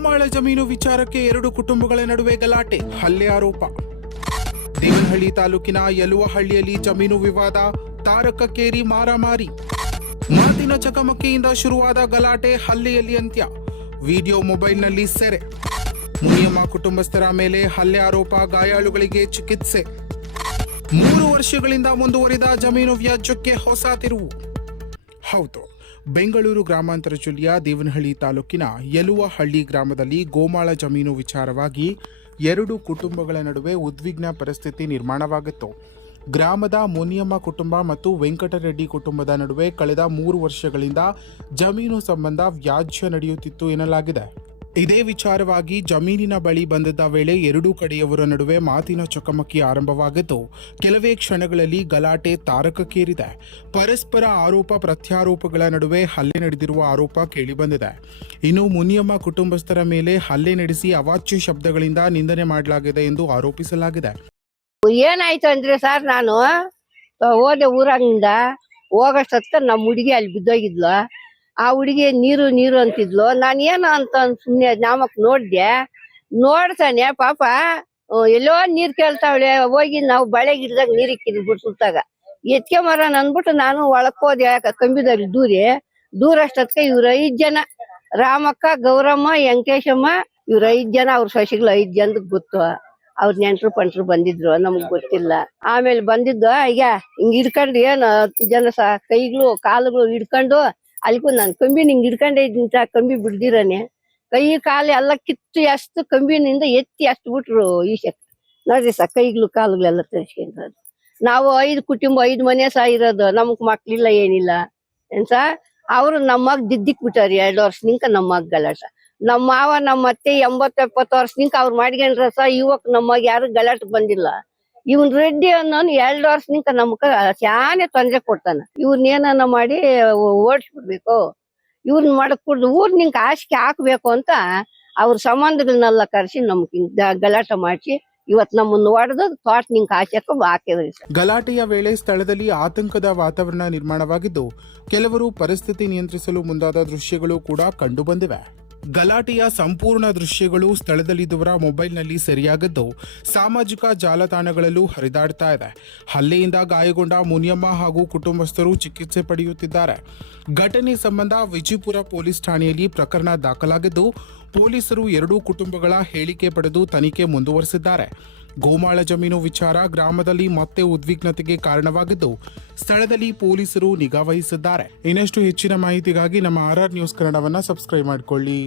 ಗೋಮಾಳ ಜಮೀನು ವಿಚಾರಕ್ಕೆ ಎರಡು ಕುಟುಂಬಗಳ ನಡುವೆ ಗಲಾಟೆ, ಹಲ್ಲೆ ಆರೋಪ. ದೇವನಹಳ್ಳಿ ತಾಲೂಕಿನ ಯಲುವಹಳ್ಳಿಯಲ್ಲಿ ಜಮೀನು ವಿವಾದ, ತಾರಕಕ್ಕೇರಿ ಮಾರಾಮಾರಿ. ಮಾತಿನ ಚಕಮಕಿಯಿಂದ ಶುರುವಾದ ಗಲಾಟೆ, ಹಲ್ಲೆಯಲ್ಲಿ ಅಂತ್ಯ. ವಿಡಿಯೋ ಮೊಬೈಲ್ನಲ್ಲಿ ಸೆರೆ. ಮುನಿಯಮ್ಮ ಕುಟುಂಬಸ್ಥರ ಮೇಲೆ ಹಲ್ಲೆ ಆರೋಪ, ಗಾಯಾಳುಗಳಿಗೆ ಚಿಕಿತ್ಸೆ. 3 ವರ್ಷಗಳಿಂದ ಮುಂದುವರಿದ ಜಮೀನು ವ್ಯಾಜ್ಯಕ್ಕೆ ಹೊಸ ತಿರುವು. ಹೌದು, ಬೆಂಗಳೂರು ಗ್ರಾಮಾಂತರ ಜಿಲ್ಲೆಯ ದೇವನಹಳ್ಳಿ ತಾಲೂಕಿನ ಯಲುವಹಳ್ಳಿ ಗ್ರಾಮದಲ್ಲಿ ಗೋಮಾಳ ಜಮೀನು ವಿಚಾರವಾಗಿ ಎರಡು ಕುಟುಂಬಗಳ ನಡುವೆ ಉದ್ವಿಗ್ನ ಪರಿಸ್ಥಿತಿ ನಿರ್ಮಾಣವಾಗಿತ್ತು. ಗ್ರಾಮದ ಮುನಿಯಮ್ಮ ಕುಟುಂಬ ಮತ್ತು ವೆಂಕಟರೆಡ್ಡಿ ಕುಟುಂಬದ ನಡುವೆ ಕಳೆದ 3 ವರ್ಷಗಳಿಂದ ಜಮೀನು ಸಂಬಂಧ ವ್ಯಾಜ್ಯ ನಡೆಯುತ್ತಿತ್ತು ಎನ್ನಲಾಗಿದೆ. ಇದೇ ವಿಚಾರವಾಗಿ ಜಮೀನಿನ ಬಳಿ ಬಂದಿದ್ದ ವೇಳೆ ಎರಡೂ ಕಡೆಯವರ ನಡುವೆ ಮಾತಿನ ಚಕಮಕಿ ಆರಂಭವಾಗಿದ್ದು, ಕೆಲವೇ ಕ್ಷಣಗಳಲ್ಲಿ ಗಲಾಟೆ ತಾರಕಕ್ಕೇರಿದೆ. ಪರಸ್ಪರ ಆರೋಪ ಪ್ರತ್ಯಾರೋಪಗಳ ನಡುವೆ ಹಲ್ಲೆ ನಡೆದಿರುವ ಆರೋಪ ಕೇಳಿಬಂದಿದೆ. ಇನ್ನು ಮುನಿಯಮ್ಮ ಕುಟುಂಬಸ್ಥರ ಮೇಲೆ ಹಲ್ಲೆ ನಡೆಸಿ ಅವಾಚ್ಯ ಶಬ್ದಗಳಿಂದ ನಿಂದನೆ ಮಾಡಲಾಗಿದೆ ಎಂದು ಆರೋಪಿಸಲಾಗಿದೆ. ಏನಾಯ್ತು ಅಂದ್ರೆ ಸರ್, ನಾನು ಹೋದೆ ಊರಾಗಿಂದ ಹೋಗಷ್ಟೊತ್ತ ನಮ್ಮ ಹುಡುಗಿ ಅಲ್ಲಿ ಬಿದ್ದೋಗಿದ್ಲು. ಆ ಹುಡುಗಿ ನೀರು ನೀರು ಅಂತಿದ್ಲು. ನಾನು ಏನು ಅಂತ ಸುಮ್ನೆ ನಾಮಕ್ ನೋಡ್ತಾನೆ ಪಾಪ ಎಲ್ಲೋ ನೀರ್ ಕೇಳ್ತಾವಳೆ. ಹೋಗಿ ನಾವು ಬಳೆ ಗಿಡದಾಗ ನೀರ್ ಇಕ್ಕಿದ್ವಿ ಬಿಡ್ಸುತ್ತಾಗ ಎತ್ಕೆ ಮರ ಅಂದ್ಬಿಟ್ಟು ನಾನು ಒಳಕ್ ಹೋದೆ. ಕಂಬಿದಲ್ಲಿ ದೂರಷ್ಟೊತ್ಗೆ ಇವ್ರ 5 ಜನ, ರಾಮಕ್ಕ, ಗೌರಮ್ಮ, ವೆಂಕಟೇಶಮ್ಮ, ಇವ್ರ 5 ಜನ, ಅವ್ರ ಸೊಸೆಗಳು 5 ಜನಕ್ಕೆ ಗೊತ್ತು. ಅವ್ರ ನೆಂಟ್ರು ಪಂಟ್ರು ಬಂದಿದ್ರು, ನಮಗ್ ಗೊತ್ತಿಲ್ಲ. ಆಮೇಲೆ ಬಂದಿದ್ದು ಈಗ ಹಿಂಗ್ ಹಿಡ್ಕೊಂಡು ಏನು 10 ಜನ ಕೈಗಳು ಕಾಲುಗಳು ಹಿಡ್ಕೊಂಡು ಅಲ್ಗೂ ನಾನು ಕಂಬಿ ಹಿಂಗ್ ಹಿಡ್ಕೊಂಡೆ ಇದ್ದಂತ ಕಂಬಿ ಬಿಡ್ದಿರಾನೆ ಕೈ ಕಾಲು ಎಲ್ಲ ಕಿತ್ತು ಎಷ್ಟು ಕಂಬಿನಿಂದ ಎತ್ತಿ ಅಷ್ಟು ಬಿಟ್ರು. ಈಶಕ್ ನೋಡ್ರಿ ಕೈಗಳು ಕಾಲುಗಳೆಲ್ಲ ತರಿಸ್ಕೊಂಡ್ರು. ನಾವು 5 ಕುಟುಂಬ 5 ಮನೆ ಇರೋದು, ನಮಗ್ ಮಕ್ಳಿಲ್ಲ ಏನಿಲ್ಲ ಏನ್ಸ. ಅವ್ರು ನಮ್ಮಗ್ ದಿದ್ದಿಕ್ ಬಿಟ್ಟಾರಿ 2 ವರ್ಷ ನಿಂಕ ನಮ್ಮಗ್ ಗಲಾಟ. ನಮ್ಮ ಮಾವ ನಮ್ಮ ಅತ್ತೆ 80-70 ವರ್ಷ ನಿಂಕ ಅವ್ರು ಮಾಡ್ಕೊಂಡ್ರ ಇವಕ್ ನಮ್ಮಗ್ ಯಾರು ಗಲಾಟ ಬಂದಿಲ್ಲ. ಇವನ್ ರೆಡ್ಡಿ ಅನ್ನೋನು 2 ವರ್ಷ ನಿಂಕ ನಮ್ಗ ಶಾನೆ ತೊಂದ್ರೆ ಕೊಡ್ತಾನ. ಇವ್ರನ್ನೇನ ಮಾಡಿ ಓಡಿಸ್ಬಿಡ್ಬೇಕು, ಇವ್ರನ್ನ ಮಾಡಕ್ ಕುಡ್ದು ಊರ್ ನಿಂಕ ಆಶಿಕೆ ಹಾಕ್ಬೇಕು ಅಂತ ಅವ್ರ ಸಂಬಂಧಗಳನ್ನೆಲ್ಲ ಕರ್ಸಿ ನಮ್ಗೆ ಗಲಾಟ ಮಾಡಿಸಿ ಇವತ್ ನಮ್ಮನ್ನ ಹೊಡೆದು ತೋಟ ನಿಂಕ ಆಶೆಕ್ಕ ಹಾಕಿದ್ರಿ. ಗಲಾಟೆಯ ವೇಳೆ ಸ್ಥಳದಲ್ಲಿ ಆತಂಕದ ವಾತಾವರಣ ನಿರ್ಮಾಣವಾಗಿದ್ದು, ಕೆಲವರು ಪರಿಸ್ಥಿತಿ ನಿಯಂತ್ರಿಸಲು ಮುಂದಾದ ದೃಶ್ಯಗಳು ಕೂಡ ಕಂಡು ಬಂದಿವೆ. ಗಲಾಟೆಯ ಸಂಪೂರ್ಣ ದೃಶ್ಯಗಳು ಸ್ಥಳದಲ್ಲಿದ್ದವರ ಮೊಬೈಲ್ನಲ್ಲಿ ಸೆರೆಯಾಗಿದ್ದು, ಸಾಮಾಜಿಕ ಜಾಲತಾಣಗಳಲ್ಲೂ ಹರಿದಾಡ್ತಾ ಇದೆ. ಹಲ್ಲೆಯಿಂದ ಗಾಯಗೊಂಡ ಮುನಿಯಮ್ಮ ಹಾಗೂ ಕುಟುಂಬಸ್ಥರು ಚಿಕಿತ್ಸೆ ಪಡೆಯುತ್ತಿದ್ದಾರೆ. ಘಟನೆ ಸಂಬಂಧ ವಿಜಯಪುರ ಪೊಲೀಸ್ ಠಾಣೆಯಲ್ಲಿ ಪ್ರಕರಣ ದಾಖಲಾಗಿದ್ದು, ಪೊಲೀಸರು ಎರಡೂ ಕುಟುಂಬಗಳ ಹೇಳಿಕೆ ಪಡೆದು ತನಿಖೆ ಮುಂದುವರೆಸಿದ್ದಾರೆ. ಗೋಮಾಳ ಜಮೀನು ವಿಚಾರ ಗ್ರಾಮದಲ್ಲಿ ಮತ್ತೆ ಉದ್ವಿಗ್ನತೆಗೆ ಕಾರಣವಾಗಿದ್ದು, ಸ್ಥಳದಲ್ಲಿ ಪೊಲೀಸರು ನಿಗಾ ವಹಿಸಿದ್ದಾರೆ. ಇನ್ನಷ್ಟು ಹೆಚ್ಚಿನ ಮಾಹಿತಿಗಾಗಿ ನಮ್ಮ RR ನ್ಯೂಸ್ ಕನ್ನಡವನ್ನ ಸಬ್ಸ್ಕ್ರೈಬ್ ಮಾಡಿಕೊಳ್ಳಿ.